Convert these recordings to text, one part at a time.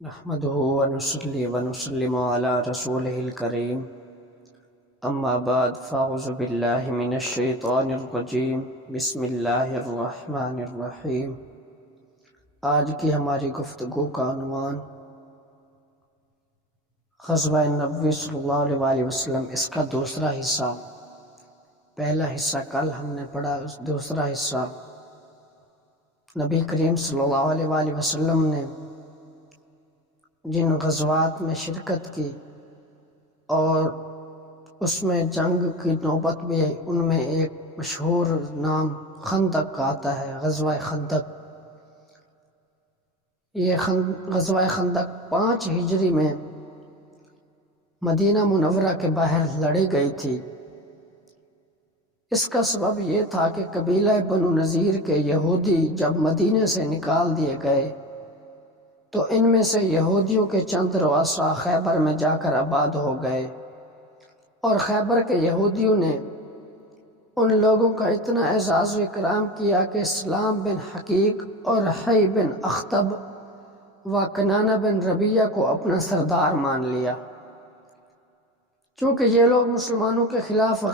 نحمده ونصلي ونسلم على رسوله الكريم اما بعد فاعوذ باللہ من الشیطان الرجیم بسم اللہ الرحمن الرحیم۔ آج کی ہماری گفتگو کا عنوان غزوہ نبوی صلی اللہ علیہ وسلم، اس کا دوسرا حصہ۔ پہلا حصہ کل ہم نے پڑھا، دوسرا حصہ نبی کریم صلی اللہ علیہ وسلم نے جن غزوات میں شرکت کی اور اس میں جنگ کی نوبت بھی ہے، ان میں ایک مشہور نام خندق کا آتا ہے، غزوہ خندق۔ یہ غزوہ خندق 5 ہجری میں مدینہ منورہ کے باہر لڑی گئی تھی۔ اس کا سبب یہ تھا کہ قبیلہ بنو نذیر کے یہودی جب مدینے سے نکال دیے گئے تو ان میں سے یہودیوں کے چند رؤساء خیبر میں جا کر آباد ہو گئے، اور خیبر کے یہودیوں نے ان لوگوں کا اتنا اعزاز و اکرام کیا کہ اسلام بن حقیق اور حی بن اخطب و کنانہ بن ربیہ کو اپنا سردار مان لیا۔ چونکہ یہ لوگ مسلمانوں کے خلاف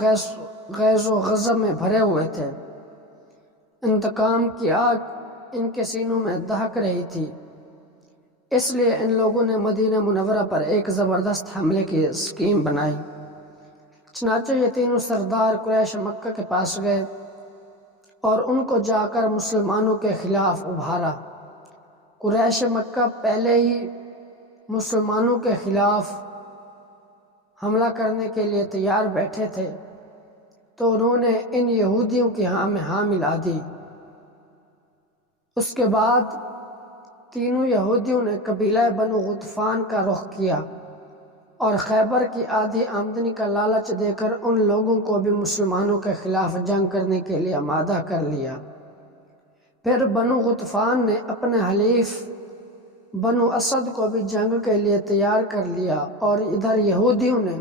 غیظ و غضب میں بھرے ہوئے تھے، انتقام کی آگ ان کے سینوں میں دہک رہی تھی، اس لیے ان لوگوں نے مدینہ منورہ پر ایک زبردست حملے کی اسکیم بنائی۔ چنانچہ یہ تینوں سردار قریش مکہ کے پاس گئے اور ان کو جا کر مسلمانوں کے خلاف ابھارا۔ قریش مکہ پہلے ہی مسلمانوں کے خلاف حملہ کرنے کے لیے تیار بیٹھے تھے، تو انہوں نے ان یہودیوں کی ہاں میں ہاں ملا دی۔ اس کے بعد تینوں یہودیوں نے قبیلہ بنو غطفان کا رخ کیا اور خیبر کی آدھی آمدنی کا لالچ دے کر ان لوگوں کو بھی مسلمانوں کے خلاف جنگ کرنے کے لیے آمادہ کر لیا۔ پھر بنو غطفان نے اپنے حلیف بنو اسد کو بھی جنگ کے لیے تیار کر لیا، اور ادھر یہودیوں نے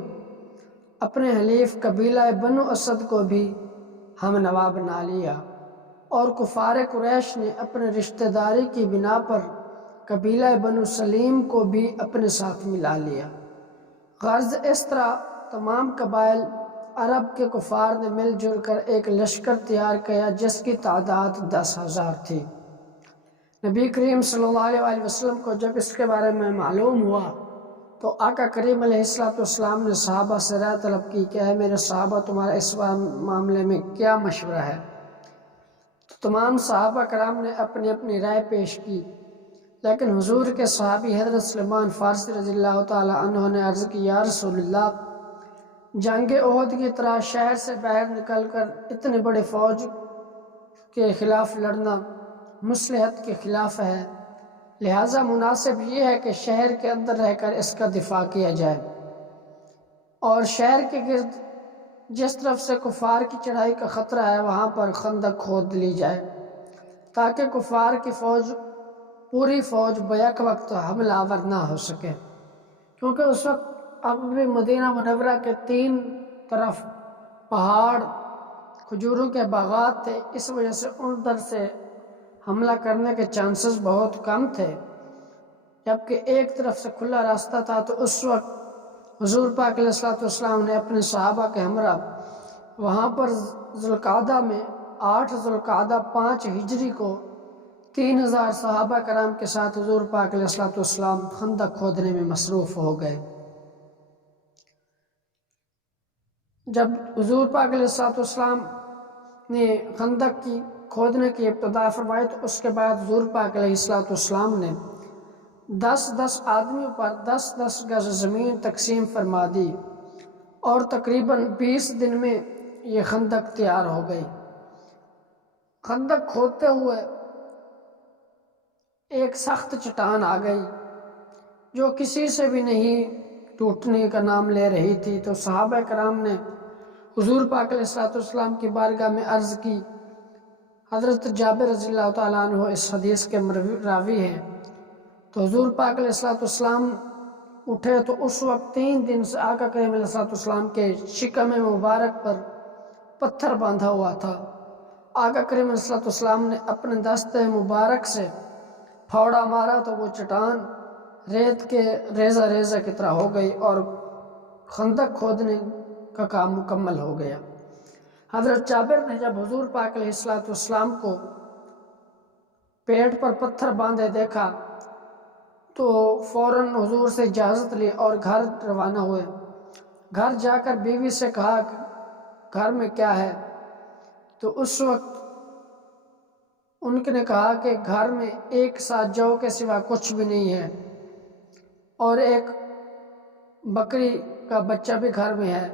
اپنے حلیف قبیلہ بنو اسد کو بھی ہم نوا بنا لیا، اور کفار قریش نے اپنے رشتہ داری کی بنا پر قبیلہ بنو سلیم کو بھی اپنے ساتھ ملا لیا۔ غرض اس طرح تمام قبائل عرب کے کفار نے مل جل کر ایک لشکر تیار کیا جس کی تعداد 10,000 تھی۔ نبی کریم صلی اللہ علیہ وسلم کو جب اس کے بارے میں معلوم ہوا تو آقا کریم علیہ السلام نے صحابہ سے رائے طلب کی کہ اے میرے صحابہ، تمہارا اس معاملے میں کیا مشورہ ہے؟ تو تمام صحابہ کرام نے اپنی اپنی رائے پیش کی، لیکن حضور کے صحابی حضرت سلمان فارسی رضی اللہ تعالی عنہ نے عرض کی، یا رسول اللہ، جنگ احد کی طرح شہر سے باہر نکل کر اتنے بڑے فوج کے خلاف لڑنا مصلحت کے خلاف ہے، لہٰذا مناسب یہ ہے کہ شہر کے اندر رہ کر اس کا دفاع کیا جائے، اور شہر کے گرد جس طرف سے کفار کی چڑھائی کا خطرہ ہے وہاں پر خندق کھود لی جائے، تاکہ کفار کی پوری فوج بیک وقت حملہ آور نہ ہو سکے، کیونکہ اس وقت اب بھی مدینہ منورہ کے 3 طرف پہاڑ، کھجوروں کے باغات تھے، اس وجہ سے ادھر سے حملہ کرنے کے چانسز بہت کم تھے، جبکہ ایک طرف سے کھلا راستہ تھا۔ تو اس وقت حضور پاک علیہ السلام نے اپنے صحابہ کے ہمراہ وہاں پر ذوالقعدہ میں 8 ذوالقعدہ 5 ہجری کو 3000 صحابہ کرام کے ساتھ حضور پاک علیہ السلام خندق کھودنے میں مصروف ہو گئے۔ جب حضور پاک علیہ السلام نے خندق کی کھودنے کی ابتدا فرمائی تو اس کے بعد حضور پاک علیہ السلام نے 10 آدمیوں پر 10 گز زمین تقسیم فرما دی، اور تقریباً 20 دن میں یہ خندق تیار ہو گئی۔ خندق کھودتے ہوئے ایک سخت چٹان آ گئی جو کسی سے بھی نہیں ٹوٹنے کا نام لے رہی تھی، تو صحابہ کرام نے حضور پاک علیہ السلام کی بارگاہ میں عرض کی۔ حضرت جابر رضی اللہ تعالیٰ عنہ اس حدیث کے راوی ہیں۔ تو حضور پاک علیہ السلام اٹھے تو اس وقت 3 دن سے آقا کریم علیہ السلام کے شکم مبارک پر پتھر باندھا ہوا تھا۔ آقا کریم علیہ السلام نے اپنے دست مبارک سے پھوڑا مارا تو وہ چٹان ریت کے ریزہ ریزہ کی طرح ہو گئی اور خندق کھودنے کا کام مکمل ہو گیا۔ حضرت جابر نے جب حضور پاک علیہ السلام کو پیٹ پر پتھر باندھے دیکھا تو فوراً حضور سے اجازت لی اور گھر روانہ ہوئے۔ گھر جا کر بیوی سے کہا کہ گھر میں کیا ہے؟ تو اس وقت ان نے کہا کہ گھر میں ایک ساتھ جو کے سوا کچھ بھی نہیں ہے اور ایک بکری کا بچہ بھی گھر میں ہے۔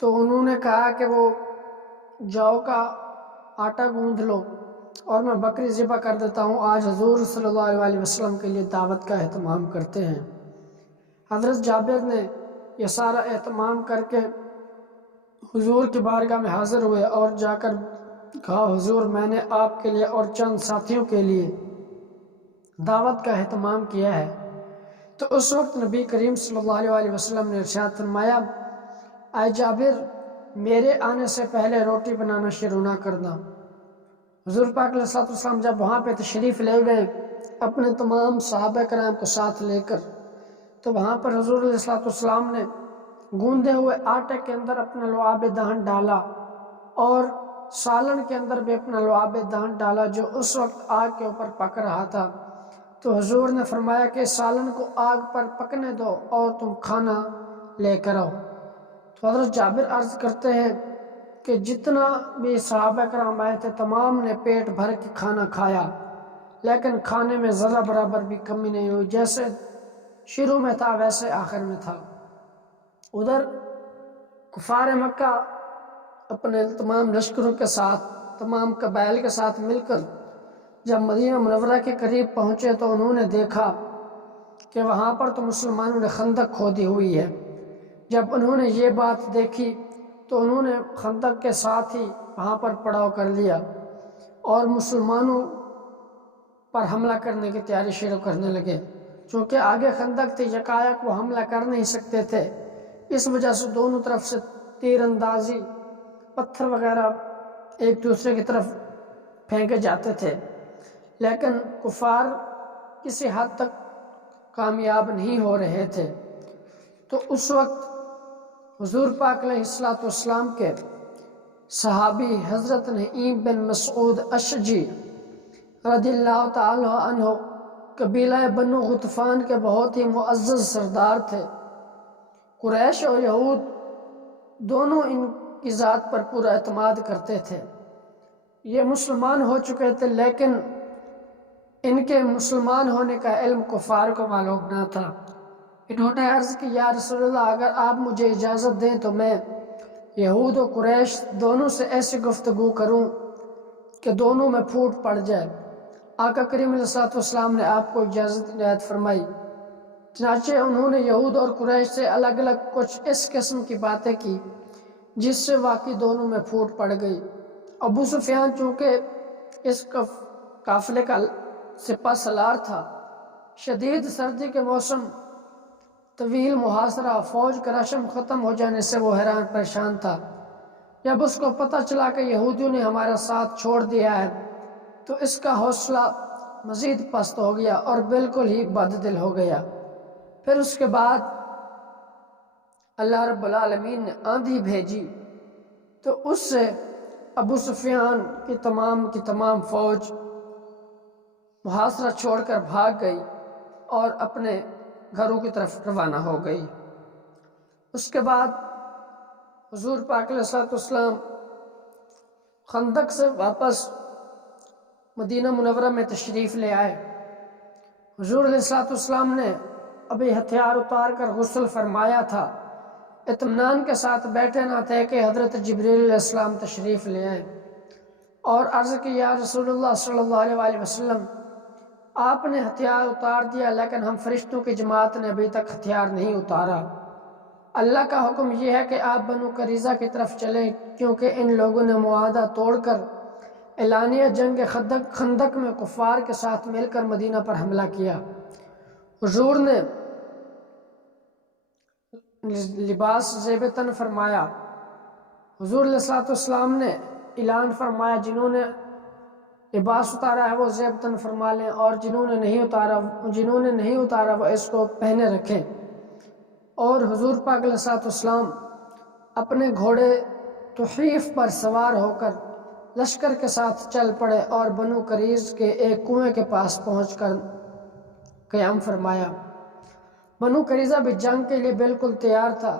تو انہوں نے کہا کہ وہ جو کا آٹا گوندھ لو اور میں بکری ذبح کر دیتا ہوں، آج حضور صلی اللہ علیہ وسلم کے لیے دعوت کا اہتمام کرتے ہیں۔ حضرت جابر نے یہ سارا اہتمام کر کے حضور کی بارگاہ میں حاضر ہوئے اور جا کر کہا حضور میں نے آپ کے لیے اور چند ساتھیوں کے لیے دعوت کا اہتمام کیا ہے۔ تو اس وقت نبی کریم صلی اللہ علیہ وسلم نے ارشاد فرمایا اے جابر میرے آنے سے پہلے روٹی بنانا شروع نہ کرنا۔ حضور پاک علیہ السلام جب وہاں پہ تشریف لے گئے اپنے تمام صحابہ کرام کو ساتھ لے کر، تو وہاں پر حضور علیہ السلام نے گوندے ہوئے آٹے کے اندر اپنا لعاب دہن ڈالا اور سالن کے اندر بھی اپنا لعاب دہن ڈالا جو اس وقت آگ کے اوپر پک رہا تھا۔ تو حضور نے فرمایا کہ سالن کو آگ پر پکنے دو اور تم کھانا لے کر آؤ۔ تو حضرت جابر عرض کرتے ہیں کہ جتنا بھی صحابہ کرام آئے تھے تمام نے پیٹ بھر کے کھانا کھایا، لیکن کھانے میں ذرا برابر بھی کمی نہیں ہوئی، جیسے شروع میں تھا ویسے آخر میں تھا۔ ادھر کفار مکہ اپنے تمام لشکروں کے ساتھ تمام قبائل کے ساتھ مل کر جب مدینہ منورہ کے قریب پہنچے تو انہوں نے دیکھا کہ وہاں پر تو مسلمانوں نے خندق کھودی ہوئی ہے۔ جب انہوں نے یہ بات دیکھی تو انہوں نے خندق کے ساتھ ہی وہاں پر پڑاؤ کر لیا اور مسلمانوں پر حملہ کرنے کی تیاری شروع کرنے لگے۔ چونکہ آگے خندق تھی یکایک وہ حملہ کر نہیں سکتے تھے، اس وجہ سے دونوں طرف سے تیر اندازی پتھر وغیرہ ایک دوسرے کی طرف پھینکے جاتے تھے، لیکن کفار کسی حد تک کامیاب نہیں ہو رہے تھے۔ تو اس وقت حضور پاک علیہ السلام کے صحابی حضرت نعیم بن مسعود اشجعی رضی اللہ تعالی عنہ قبیلہ بنو غطفان کے بہت ہی معزز سردار تھے۔ قریش اور یہود دونوں ان کی ذات پر پورا اعتماد کرتے تھے۔ یہ مسلمان ہو چکے تھے لیکن ان کے مسلمان ہونے کا علم کفار کو معلوم نہ تھا۔ انہوں نے عرض کی یا رسول اللہ اگر آپ مجھے اجازت دیں تو میں یہود و قریش دونوں سے ایسی گفتگو کروں کہ دونوں میں پھوٹ پڑ جائے۔ آقا کریم علیہ السلام نے آپ کو اجازت عنایت فرمائی۔ چنانچہ انہوں نے یہود اور قریش سے الگ الگ کچھ اس قسم کی باتیں کی جس سے واقعی دونوں میں پھوٹ پڑ گئی۔ ابو سفیان چونکہ اس قافلے کا سپہ سالار تھا، شدید سردی کے موسم، طویل محاصرہ، فوج کا رشم ختم ہو جانے سے وہ حیران پریشان تھا۔ جب اس کو پتہ چلا کہ یہودیوں نے ہمارا ساتھ چھوڑ دیا ہے تو اس کا حوصلہ مزید پست ہو گیا اور بالکل ہی بد دل ہو گیا۔ پھر اس کے بعد اللہ رب العالمین نے آندھی بھیجی تو اس سے ابو سفیان کی تمام فوج محاصرہ چھوڑ کر بھاگ گئی اور اپنے گھروں کی طرف روانہ ہو گئی۔ اس کے بعد حضور پاک علیہ السلام خندق سے واپس مدینہ منورہ میں تشریف لے آئے۔ حضور علیہ السلام نے ابھی ہتھیار اتار کر غسل فرمایا تھا، اطمینان کے ساتھ بیٹھے نہ تھے کہ حضرت جبریل علیہ السلام تشریف لے آئے اور عرض کی یا رسول اللہ صلی اللہ علیہ وسلم آپ نے ہتھیار اتار دیا لیکن ہم فرشتوں کی جماعت نے ابھی تک ہتھیار نہیں اتارا۔ اللہ کا حکم یہ ہے کہ آپ بنو قریظہ کی طرف چلیں کیونکہ ان لوگوں نے معاہدہ توڑ کر اعلانیہ جنگ خندق میں کفار کے ساتھ مل کر مدینہ پر حملہ کیا۔ حضور نے لباس زیب تن فرمایا۔ حضور علیہ السلام نے اعلان فرمایا جنہوں نے لباس اتارا ہے وہ زیبتاً فرما لیں، اور جنہوں نے نہیں اتارا وہ اس کو پہنے رکھیں۔ اور حضور پاک علیہ الصلوۃ والسلام اپنے گھوڑے تحیف پر سوار ہو کر لشکر کے ساتھ چل پڑے اور بنو قریظ کے ایک کنویں کے پاس پہنچ کر قیام فرمایا۔ بنو قریظہ بھی جنگ کے لیے بالکل تیار تھا۔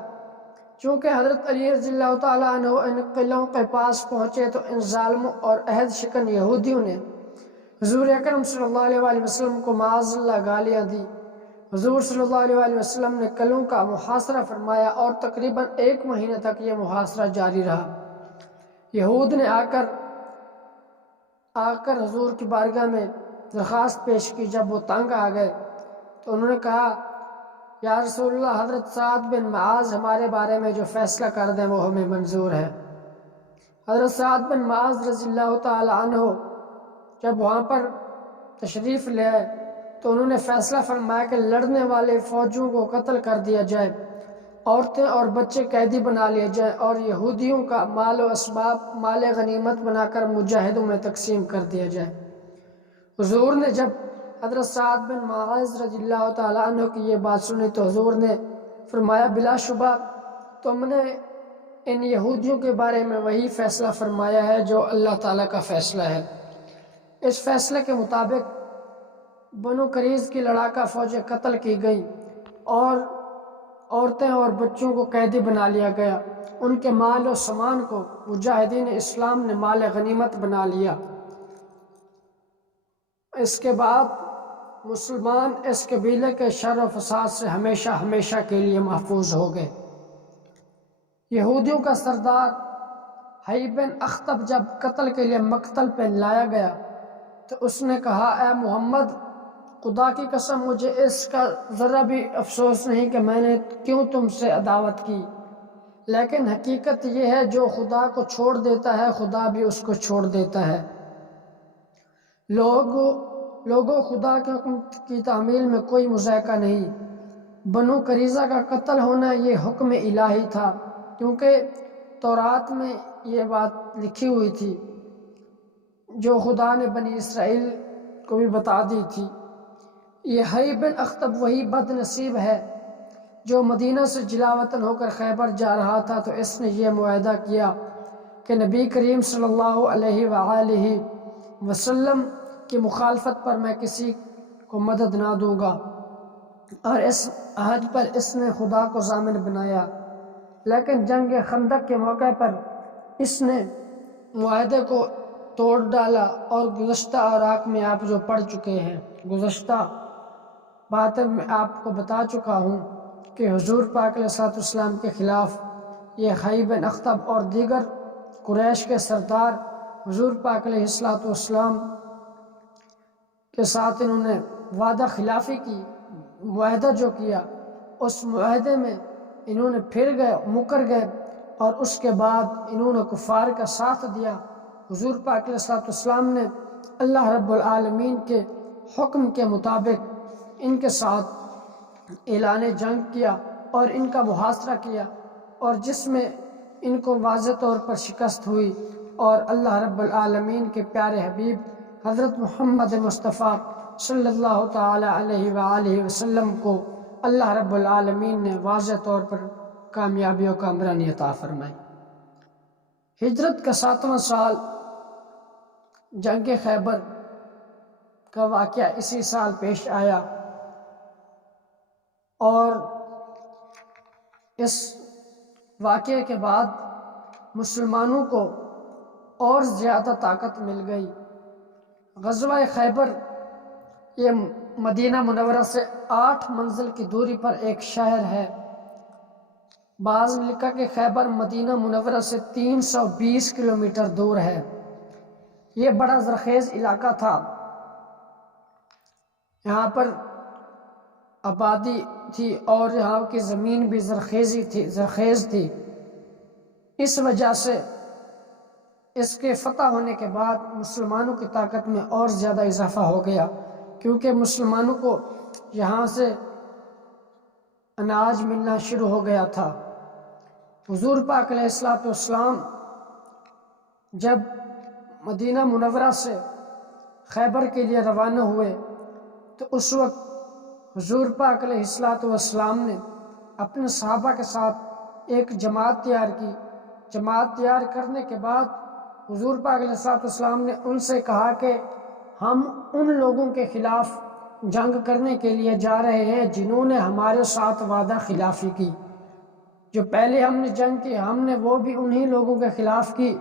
چونکہ حضرت علی رضی اللہ تعالیٰ عنہ ان قلعوں کے پاس پہنچے تو ان ظالموں اور عہد شکن یہودیوں نے حضور اکرم صلی اللہ علیہ وآلہ وسلم کو معاذ اللہ گالیاں دی۔ حضور صلی اللہ علیہ وآلہ وسلم نے قلعوں کا محاصرہ فرمایا اور تقریباً 1 مہینے تک یہ محاصرہ جاری رہا۔ یہود نے آ کر حضور کی بارگاہ میں درخواست پیش کی۔ جب وہ تنگ آ گئے تو انہوں نے کہا، یا رسول اللہ، حضرت سعد بن معاذ ہمارے بارے میں جو فیصلہ کر دیں وہ ہمیں منظور ہے۔ حضرت سعد بن معاذ رضی اللہ تعالی عنہ جب وہاں پر تشریف لے آئے تو انہوں نے فیصلہ فرمایا کہ لڑنے والے فوجوں کو قتل کر دیا جائے، عورتیں اور بچے قیدی بنا لیے جائیں، اور یہودیوں کا مال و اسباب مال غنیمت بنا کر مجاہدوں میں تقسیم کر دیا جائے۔ حضور نے جب حضرت سعد بن معاذ رضی اللہ تعالیٰ عنہ کی یہ بات سنی تو حضور نے فرمایا، بلا شبہ تم نے ان یہودیوں کے بارے میں وہی فیصلہ فرمایا ہے جو اللہ تعالیٰ کا فیصلہ ہے۔ اس فیصلے کے مطابق بنو قریظ کی لڑاکا فوجیں قتل کی گئیں اور عورتیں اور بچوں کو قیدی بنا لیا گیا۔ ان کے مال و سامان کو مجاہدین اسلام نے مال غنیمت بنا لیا۔ اس کے بعد مسلمان اس قبیلے کے شر و فساد سے ہمیشہ ہمیشہ کے لیے محفوظ ہو گئے۔ یہودیوں کا سردار حی بن اخطب جب قتل کے لیے مقتل پہ لایا گیا تو اس نے کہا، اے محمد، خدا کی قسم مجھے اس کا ذرا بھی افسوس نہیں کہ میں نے کیوں تم سے عداوت کی، لیکن حقیقت یہ ہے جو خدا کو چھوڑ دیتا ہے خدا بھی اس کو چھوڑ دیتا ہے۔ لوگوں خدا کے حکم کی تعمیل میں کوئی مذائقہ نہیں۔ بنو قریظہ کا قتل ہونا یہ حکم الہی تھا، کیونکہ تورات میں یہ بات لکھی ہوئی تھی جو خدا نے بنی اسرائیل کو بھی بتا دی تھی۔ یہ حی بن اخطب وہی بد نصیب ہے جو مدینہ سے جلا وطن ہو کر خیبر جا رہا تھا، تو اس نے یہ معاہدہ کیا کہ نبی کریم صلی اللہ علیہ وآلہ وسلم کی مخالفت پر میں کسی کو مدد نہ دوں گا، اور اس عہد پر اس نے خدا کو ضامن بنایا۔ لیکن جنگ خندق کے موقع پر اس نے معاہدے کو توڑ ڈالا، اور گزشتہ اوراق میں آپ جو پڑھ چکے ہیں، گزشتہ باتیں میں آپ کو بتا چکا ہوں کہ حضور پاک علیہ الصلوۃ والسلام کے خلاف یہ حی بن اخطب اور دیگر قریش کے سردار حضور پاک علیہ الصلوۃ والسلام کے ساتھ انہوں نے وعدہ خلافی کی، معاہدہ جو کیا اس معاہدے میں انہوں نے پھر گئے، مکر گئے، اور اس کے بعد انہوں نے کفار کا ساتھ دیا۔ حضور پاک علیہ الصلوۃ والسلام نے اللہ رب العالمین کے حکم کے مطابق ان کے ساتھ اعلان جنگ کیا اور ان کا محاصرہ کیا، اور جس میں ان کو واضح طور پر شکست ہوئی، اور اللہ رب العالمین کے پیارے حبیب حضرت محمد مصطفیٰ صلی اللہ تعالی علیہ وآلہ وسلم کو اللہ رب العالمین نے واضح طور پر کامیابی و کامرانی عطا فرمائی۔ ہجرت کا 7واں سال جنگ خیبر کا واقعہ اسی سال پیش آیا، اور اس واقعے کے بعد مسلمانوں کو اور زیادہ طاقت مل گئی۔ غزوہ خیبر یہ مدینہ منورہ سے 8 منزل کی دوری پر ایک شہر ہے۔ بعض نے لکھا کہ خیبر مدینہ منورہ سے 320 کلومیٹر دور ہے۔ یہ بڑا زرخیز علاقہ تھا، یہاں پر آبادی تھی اور یہاں کی زمین بھی زرخیز تھی۔ اس وجہ سے اس کے فتح ہونے کے بعد مسلمانوں کی طاقت میں اور زیادہ اضافہ ہو گیا، کیونکہ مسلمانوں کو یہاں سے اناج ملنا شروع ہو گیا تھا۔ حضور پاک علیہ الصلوۃ والسلام جب مدینہ منورہ سے خیبر کے لیے روانہ ہوئے تو اس وقت حضور پاک علیہ الصلوۃ والسلام نے اپنے صحابہ کے ساتھ ایک جماعت تیار کی۔ جماعت تیار کرنے کے بعد حضور پاک علیہ الصلوۃ والسلام نے ان سے کہا کہ ہم ان لوگوں کے خلاف جنگ کرنے کے لیے جا رہے ہیں جنہوں نے ہمارے ساتھ وعدہ خلافی کی۔ جو پہلے ہم نے جنگ کی ہم نے وہ بھی انہی لوگوں کے خلاف کی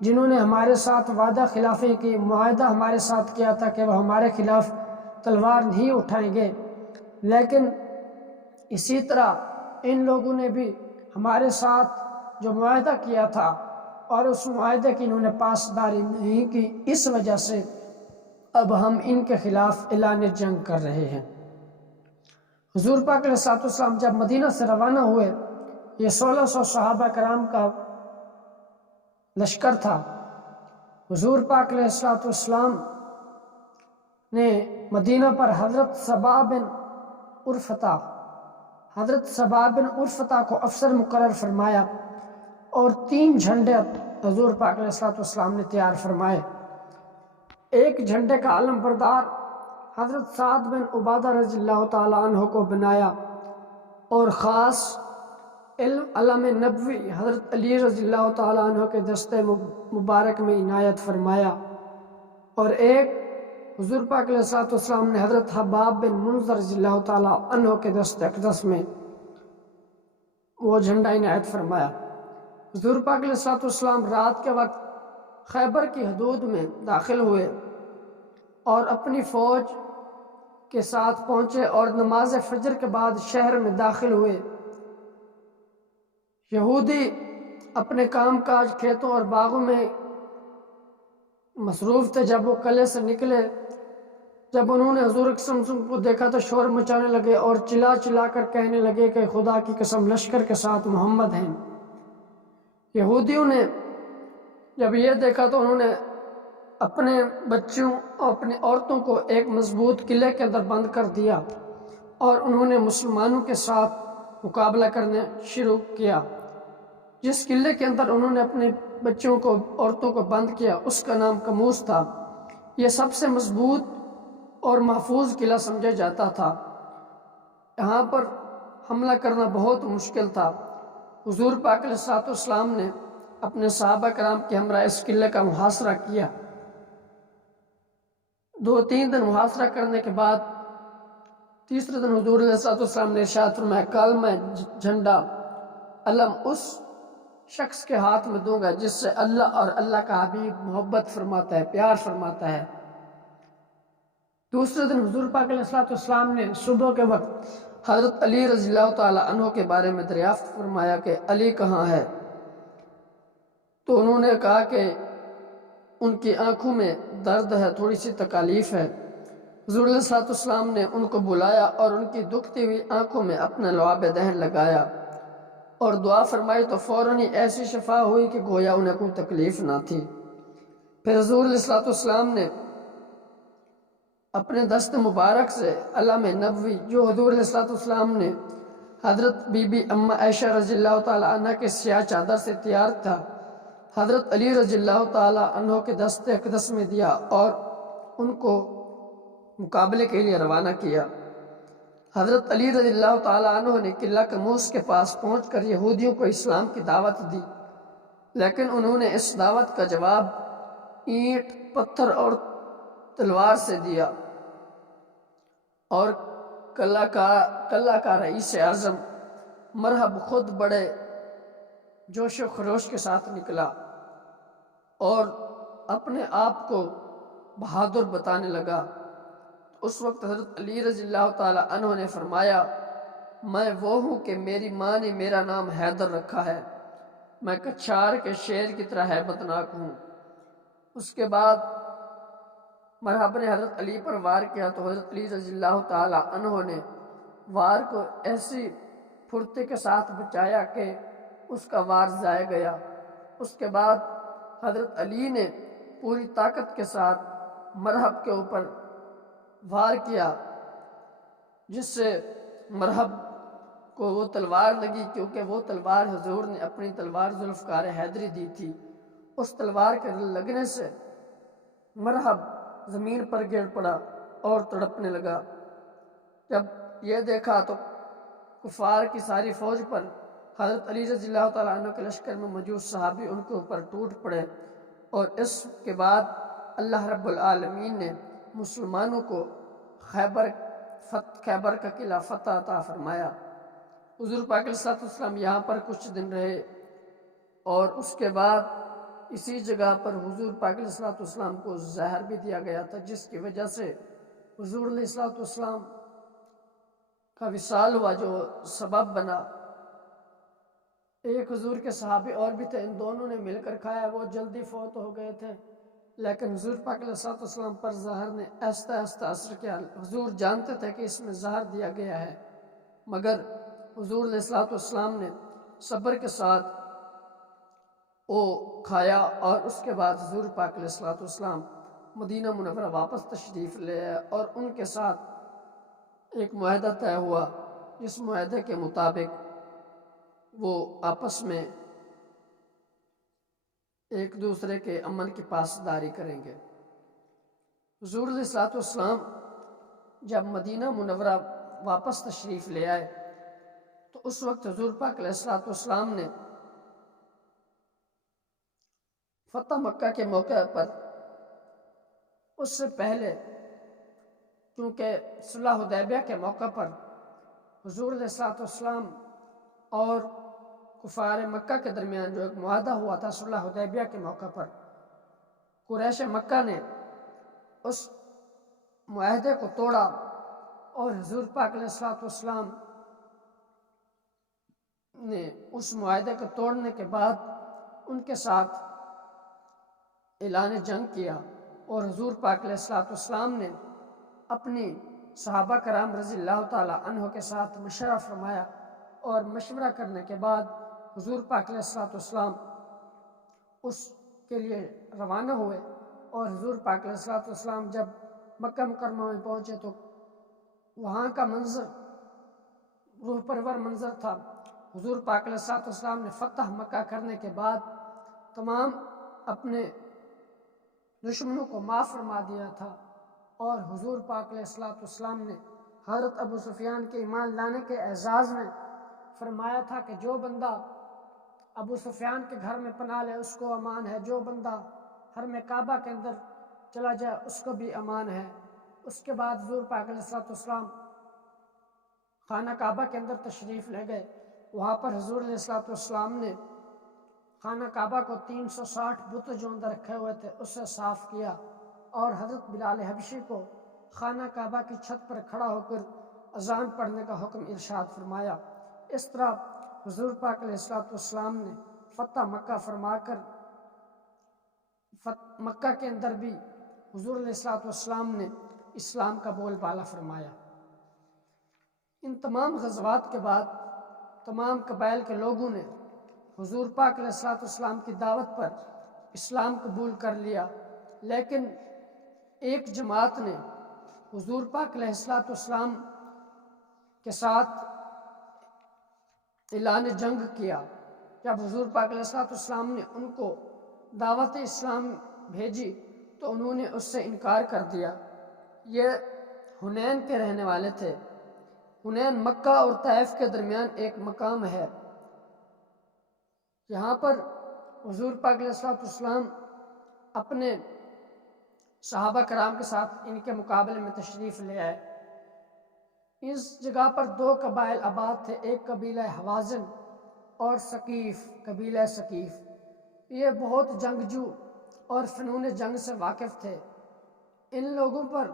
جنہوں نے ہمارے ساتھ وعدہ خلافی کی، معاہدہ ہمارے ساتھ کیا تھا کہ وہ ہمارے خلاف تلوار نہیں اٹھائیں گے، لیکن اسی طرح ان لوگوں نے بھی ہمارے ساتھ جو معاہدہ کیا تھا اور اس معاہدے کی انہوں نے پاسداری نہیں کی، اس وجہ سے اب ہم ان کے خلاف اعلان جنگ کر رہے ہیں۔ حضور پاک علیہ الصلوۃ والسلام جب مدینہ سے روانہ ہوئے، یہ 1600 صحابہ کرام کا لشکر تھا۔ حضور پاک علیہ الصلوۃ والسلام نے مدینہ پر حضرت صبا بن عرفتہ کو افسر مقرر فرمایا اور 3 جھنڈے حضور پاک علیہ الصلوۃ والسلام نے تیار فرمائے۔ ایک جھنڈے کا علم بردار حضرت سعد بن عبادہ رضی اللہ تعالیٰ عنہ کو بنایا اور خاص علم نبوی حضرت علی رضی اللہ تعالیٰ عنہ کے دستے مبارک میں عنایت فرمایا، اور ایک حضور پاک علیہ الصلوۃ والسلام نے حضرت حباب بن منذر رضی اللہ تعالیٰ عنہ کے دست اقدس میں وہ جھنڈا عنایت فرمایا۔ حضور پاک علیہ الصلوۃ والسلام رات کے وقت خیبر کی حدود میں داخل ہوئے اور اپنی فوج کے ساتھ پہنچے اور نماز فجر کے بعد شہر میں داخل ہوئے۔ یہودی اپنے کام کاج کھیتوں اور باغوں میں مصروف تھے۔ جب وہ قلعے سے نکلے، جب انہوں نے حضور اکرم صلی اللہ علیہ وسلم کو دیکھا تو شور مچانے لگے اور چلا چلا کر کہنے لگے کہ خدا کی قسم لشکر کے ساتھ محمد ہیں۔ یہودیوں نے جب یہ دیکھا تو انہوں نے اپنے بچوں اور اپنی عورتوں کو ایک مضبوط قلعے کے اندر بند کر دیا اور انہوں نے مسلمانوں کے ساتھ مقابلہ کرنا شروع کیا۔ جس قلعے کے اندر انہوں نے اپنے بچوں کو عورتوں کو بند کیا اس کا نام کموس تھا۔ یہ سب سے مضبوط اور محفوظ قلعہ سمجھا جاتا تھا۔ یہاں پر حملہ کرنا بہت مشکل تھا۔ حضور پاک علیہ الصلوۃ والسلام نے اپنے صحابہ کرام کے ہمراہ اس قلعے کا محاصرہ کیا۔ 2-3 دن محاصرہ کرنے کے بعد تیسرے دن حضور علیہ الصلوۃ والسلام نے ارشاد فرمایا، کل میں جھنڈا علم اس شخص کے ہاتھ میں دوں گا جس سے اللہ اور اللہ کا حبیب محبت فرماتا ہے، پیار فرماتا ہے۔ دوسرے دن حضور پاک علیہ الصلوۃ والسلام نے صبح کے وقت حضرت علی رضی اللہ تعالیٰ عنہ کے بارے میں دریافت فرمایا کہ علی کہاں ہے؟ تو انہوں نے کہا کہ ان کی آنکھوں میں درد ہے، تھوڑی سی تکالیف ہے۔ حضور علیہ الصلوۃ والسلام نے ان کو بلایا اور ان کی دکھتی ہوئی آنکھوں میں اپنا لعاب دہن لگایا اور دعا فرمائی تو فوراً ہی ایسی شفا ہوئی کہ گویا انہیں کوئی تکلیف نہ تھی۔ پھر حضور علیہ الصلوۃ والسلام نے اپنے دست مبارک سے علم نبوی جو حضور علیہ الصلوۃ والسلام نے حضرت بی بی اماں عائشہ رضی اللہ تعالیٰ عنہ کے سیاہ چادر سے تیار تھا، حضرت علی رضی اللہ تعالیٰ عنہ کے دست اقدس میں دیا اور ان کو مقابلے کے لیے روانہ کیا۔ حضرت علی رضی اللہ تعالیٰ عنہ نے قلعہ کموس کے پاس پہنچ کر یہودیوں کو اسلام کی دعوت دی، لیکن انہوں نے اس دعوت کا جواب اینٹ، پتھر اور تلوار سے دیا، اور قلعہ کا رئیس اعظم مرحب خود بڑے جوش و خروش کے ساتھ نکلا اور اپنے آپ کو بہادر بتانے لگا۔ اس وقت حضرت علی رضی اللہ تعالیٰ عنہ نے فرمایا، میں وہ ہوں کہ میری ماں نے میرا نام حیدر رکھا ہے، میں کچھار کے شیر کی طرح ہیبت ناک ہوں۔ اس کے بعد مرحبا نے حضرت علی پر وار کیا تو حضرت علی رضی اللہ تعالیٰ عنہ نے وار کو ایسی پھرتی کے ساتھ بچایا کہ اس کا وار ضائع گیا۔ اس کے بعد حضرت علی نے پوری طاقت کے ساتھ مرحب کے اوپر وار کیا، جس سے مرحب کو وہ تلوار لگی، کیونکہ وہ تلوار حضور نے اپنی تلوار ذوالفقار حیدری دی تھی۔ اس تلوار کے لگنے سے مرحب زمین پر گر پڑا اور تڑپنے لگا۔ جب یہ دیکھا تو کفار کی ساری فوج پر حضرت علی رضی اللہ تعالیٰ عنہ کے لشکر میں موجود صحابی ان کے اوپر ٹوٹ پڑے، اور اس کے بعد اللہ رب العالمین نے مسلمانوں کو خیبر کا قلعہ فتح عطا فرمایا۔ حضور پاک علیہ السلام یہاں پر کچھ دن رہے، اور اس کے بعد اسی جگہ پر حضور پاک علیہ السلام کو زہر بھی دیا گیا تھا، جس کی وجہ سے حضور علیہ السلام کا وصال ہوا، جو سبب بنا۔ ایک حضور کے صحابی اور بھی تھے، ان دونوں نے مل کر کھایا، وہ جلدی فوت ہو گئے تھے، لیکن حضور پاک علیہ السلام پر زہر نے آہستہ آہستہ اثر کیا۔ حضور جانتے تھے کہ اس میں زہر دیا گیا ہے، مگر حضور علیہ السلام نے صبر کے ساتھ وہ کھایا، اور اس کے بعد حضور پاک علیہ السلام مدینہ منورہ واپس تشریف لے آئے، اور ان کے ساتھ ایک معاہدہ طے ہوا، جس معاہدے کے مطابق وہ آپس میں ایک دوسرے کے امن کی پاسداری کریں گے۔ حضور علیہ السلام جب مدینہ منورہ واپس تشریف لے آئے تو اس وقت حضور پاک علیہ السلام نے فتح مکہ کے موقع پر، اس سے پہلے کیونکہ صلح حدیبیہ کے موقع پر حضور علیہ السلام اور کفار مکہ کے درمیان جو ایک معاہدہ ہوا تھا صلح حدیبیہ کے موقع پر، قریش مکہ نے اس معاہدے کو توڑا، اور حضور پاک علیہ السلام نے اس معاہدے کو توڑنے کے بعد ان کے ساتھ اعلان جنگ کیا، اور حضور پاک علیہ السلام نے اپنی صحابہ کرام رضی اللہ تعالیٰ عنہ کے ساتھ مشورہ فرمایا، اور مشورہ کرنے کے بعد حضور پاک علیہ السلام اس کے لیے روانہ ہوئے، اور حضور پاک علیہ السلام جب مکہ مکرمہ میں پہنچے تو وہاں کا منظر روح پرور منظر تھا۔ حضور پاک علیہ السلام نے فتح مکہ کرنے کے بعد تمام اپنے دشمنوں کو معاف فرما دیا تھا، اور حضور پاک علیہ السلام نے حضرت ابو سفیان کے ایمان لانے کے اعزاز میں فرمایا تھا کہ جو بندہ ابو سفیان کے گھر میں پناہ لے اس کو امان ہے، جو بندہ حرم کعبہ کے اندر چلا جائے اس کو بھی امان ہے۔ اس کے بعد حضور پاک علیہ السلام خانہ کعبہ کے اندر تشریف لے گئے، وہاں پر حضور علیہ السلام نے خانہ کعبہ کو 360 بت جو اندر رکھے ہوئے تھے اسے صاف کیا، اور حضرت بلال حبشی کو خانہ کعبہ کی چھت پر کھڑا ہو کر اذان پڑھنے کا حکم ارشاد فرمایا۔ اس طرح حضور پاک علیہ السلام نے فتح مکہ فرما کر مکہ کے اندر بھی حضور علیہ السلام نے اسلام کا بول بالا فرمایا۔ ان تمام غزوات کے بعد تمام قبائل کے لوگوں نے حضور پاک علیہ السلام کی دعوت پر اسلام قبول کر لیا، لیکن ایک جماعت نے حضور پاک علیہ السلام کے ساتھ اعلان جنگ کیا۔ جب حضور پاک علیہ السلام نے ان کو دعوت اسلام بھیجی تو انہوں نے اس سے انکار کر دیا۔ یہ حنین کے رہنے والے تھے۔ حنین مکہ اور طائف کے درمیان ایک مقام ہے، یہاں پر حضور پاک علیہ السلام اپنے صحابہ کرام کے ساتھ ان کے مقابلے میں تشریف لے آئے۔ اس جگہ پر 2 قبائل آباد تھے، ایک قبیلہ حوازن اور ثقیف قبیلہ ثقیف۔ یہ بہت جنگجو اور فنون جنگ سے واقف تھے۔ ان لوگوں پر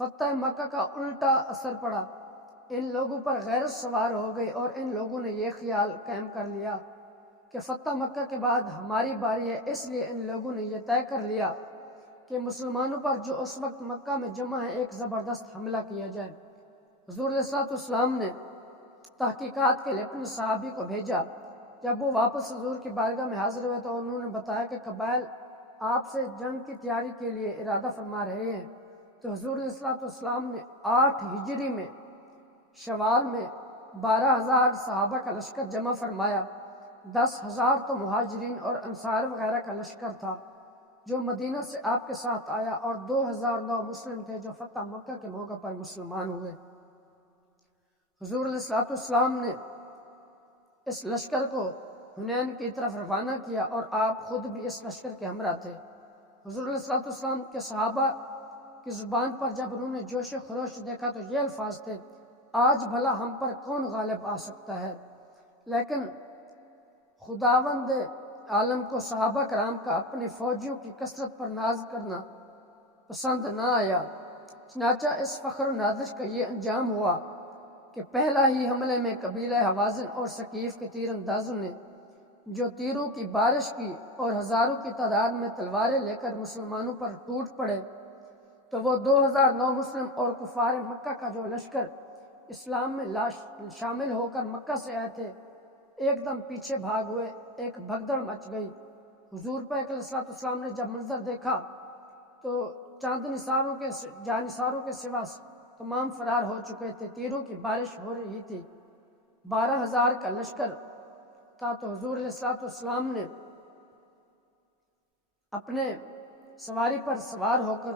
فتح مکہ کا الٹا اثر پڑا، ان لوگوں پر غیرت سوار ہو گئی، اور ان لوگوں نے یہ خیال قائم کر لیا کہ فتح مکہ کے بعد ہماری باری ہے۔ اس لیے ان لوگوں نے یہ طے کر لیا کہ مسلمانوں پر جو اس وقت مکہ میں جمع ہے ایک زبردست حملہ کیا جائے۔ حضور علیہ السلام نے تحقیقات کے لیے اپنے صحابی کو بھیجا۔ جب وہ واپس حضور کی بارگاہ میں حاضر ہوئے تو انہوں نے بتایا کہ قبائل آپ سے جنگ کی تیاری کے لیے ارادہ فرما رہے ہیں۔ تو حضور علیہ السلام نے 8 ہجری میں شوال میں 12,000 صحابہ کا لشکر جمع فرمایا، 10,000 تو مہاجرین اور انصار وغیرہ کا لشکر تھا، جو مدینہ سے آپ کے ساتھ آیا، اور 2009 مسلم تھے جو فتح مکہ کے موقع پر مسلمان ہوئے۔ حضور علیہ الصلوۃ والسلام نے اس لشکر کو حنین کی طرف روانہ کیا، اور آپ خود بھی اس لشکر کے ہمراہ تھے۔ حضور علیہ الصلوۃ والسلام کے صحابہ کی زبان پر جب انہوں نے جوش و خروش دیکھا تو یہ الفاظ تھے، آج بھلا ہم پر کون غالب آ سکتا ہے؟ لیکن خداوند عالم کو صحابہ کرام کا اپنے فوجیوں کی کثرت پر ناز کرنا پسند نہ آیا، چنانچہ اس فخر و نازش کا یہ انجام ہوا کہ پہلا ہی حملے میں قبیلہ حوازن اور ثقیف کے تیر اندازوں نے جو تیروں کی بارش کی اور ہزاروں کی تعداد میں تلواریں لے کر مسلمانوں پر ٹوٹ پڑے، تو وہ 2009 مسلم اور کفار مکہ کا جو لشکر اسلام میں شامل ہو کر مکہ سے آئے تھے، ایک دم پیچھے بھاگ ہوئے، ایک بھگدڑ مچ گئی۔ حضور پاک علیہ الصلوۃ والسلام نے جب منظر دیکھا تو چاند جانثاروں کے سوا تمام فرار ہو چکے تھے، تیروں کی بارش ہو رہی تھی، 12,000 کا لشکر تھا۔ تو حضور علیہ الصلوۃ والسلام نے اپنے سواری پر سوار ہو کر،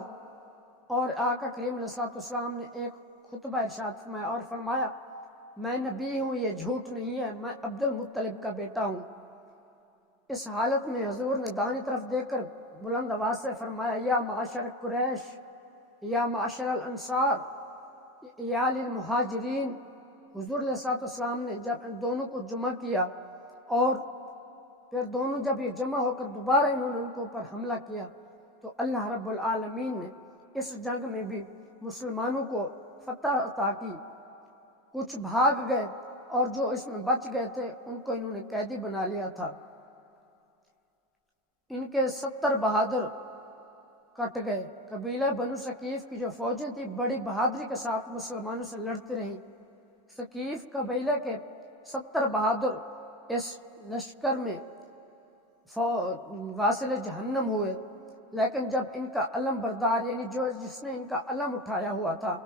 اور آقا کریم علیہ الصلوۃ والسلام نے ایک خطبہ ارشاد فرمایا اور فرمایا، میں نبی ہوں، یہ جھوٹ نہیں ہے، میں عبد المطلب کا بیٹا ہوں۔ اس حالت میں حضور نے دائیں طرف دیکھ کر بلند آواز سے فرمایا، یا معاشر قریش، یا معاشر الانصار، یا للمہاجرین۔ حضور علیہ الصلوۃ والسلام نے جب ان دونوں کو جمع کیا، اور پھر دونوں جب یہ جمع ہو کر دوبارہ انہوں نے ان کے اوپر حملہ کیا، تو اللہ رب العالمین نے اس جنگ میں بھی مسلمانوں کو فتح عطا کی۔ کچھ بھاگ گئے، اور جو اس میں بچ گئے تھے ان کو انہوں نے قیدی بنا لیا تھا۔ ان کے 70 بہادر کٹ گئے۔ قبیلہ بنو ثقیف کی جو فوجیں تھیں بڑی بہادری کے ساتھ مسلمانوں سے لڑتی رہیں۔ ثقیف قبیلہ کے 70 بہادر اس لشکر میں واصل جہنم ہوئے، لیکن جب ان کا علم بردار یعنی جس نے ان کا علم اٹھایا ہوا تھا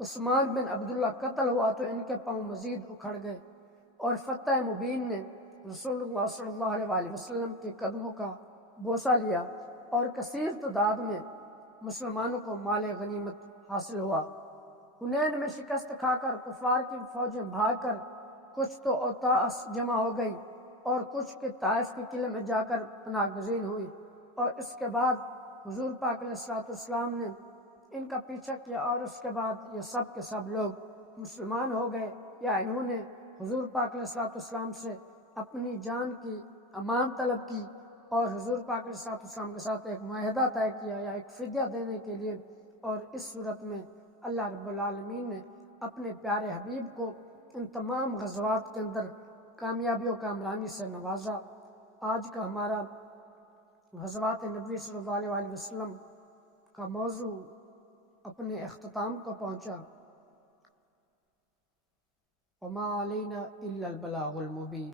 عثمان بن عبداللہ قتل ہوا، تو ان کے پاؤں مزید اکھڑ گئے، اور فتح مبین نے رسول اللہ صلی اللہ علیہ وسلم کے قدموں کا بوسہ لیا، اور کثیر تعداد میں مسلمانوں کو مال غنیمت حاصل ہوا۔ حنین میں شکست کھا کر کفار کی فوجیں بھاگ کر کچھ تو اوطاس جمع ہو گئی، اور کچھ کے طائف کے قلعے میں جا کر پناہ گزین ہوئی، اور اس کے بعد حضور پاک علیہ الصلوۃ والسلام نے ان کا پیچھا کیا، اور اس کے بعد یہ سب کے سب لوگ مسلمان ہو گئے، یا انہوں نے حضور پاک علیہ الصلوۃ والسلام سے اپنی جان کی امان طلب کی، اور حضور پاک علیہ الصلوۃ والسلام کے ساتھ ایک معاہدہ طے کیا یا ایک فدیہ دینے کے لیے، اور اس صورت میں اللہ رب العالمین نے اپنے پیارے حبیب کو ان تمام غزوات کے اندر کامیابیوں کامرانی سے نوازا۔ آج کا ہمارا غزوات نبی صلی اللہ علیہ وسلم کا موضوع اپنے اختتام کو پہنچا۔ وما علینا الا البلاغ المبین۔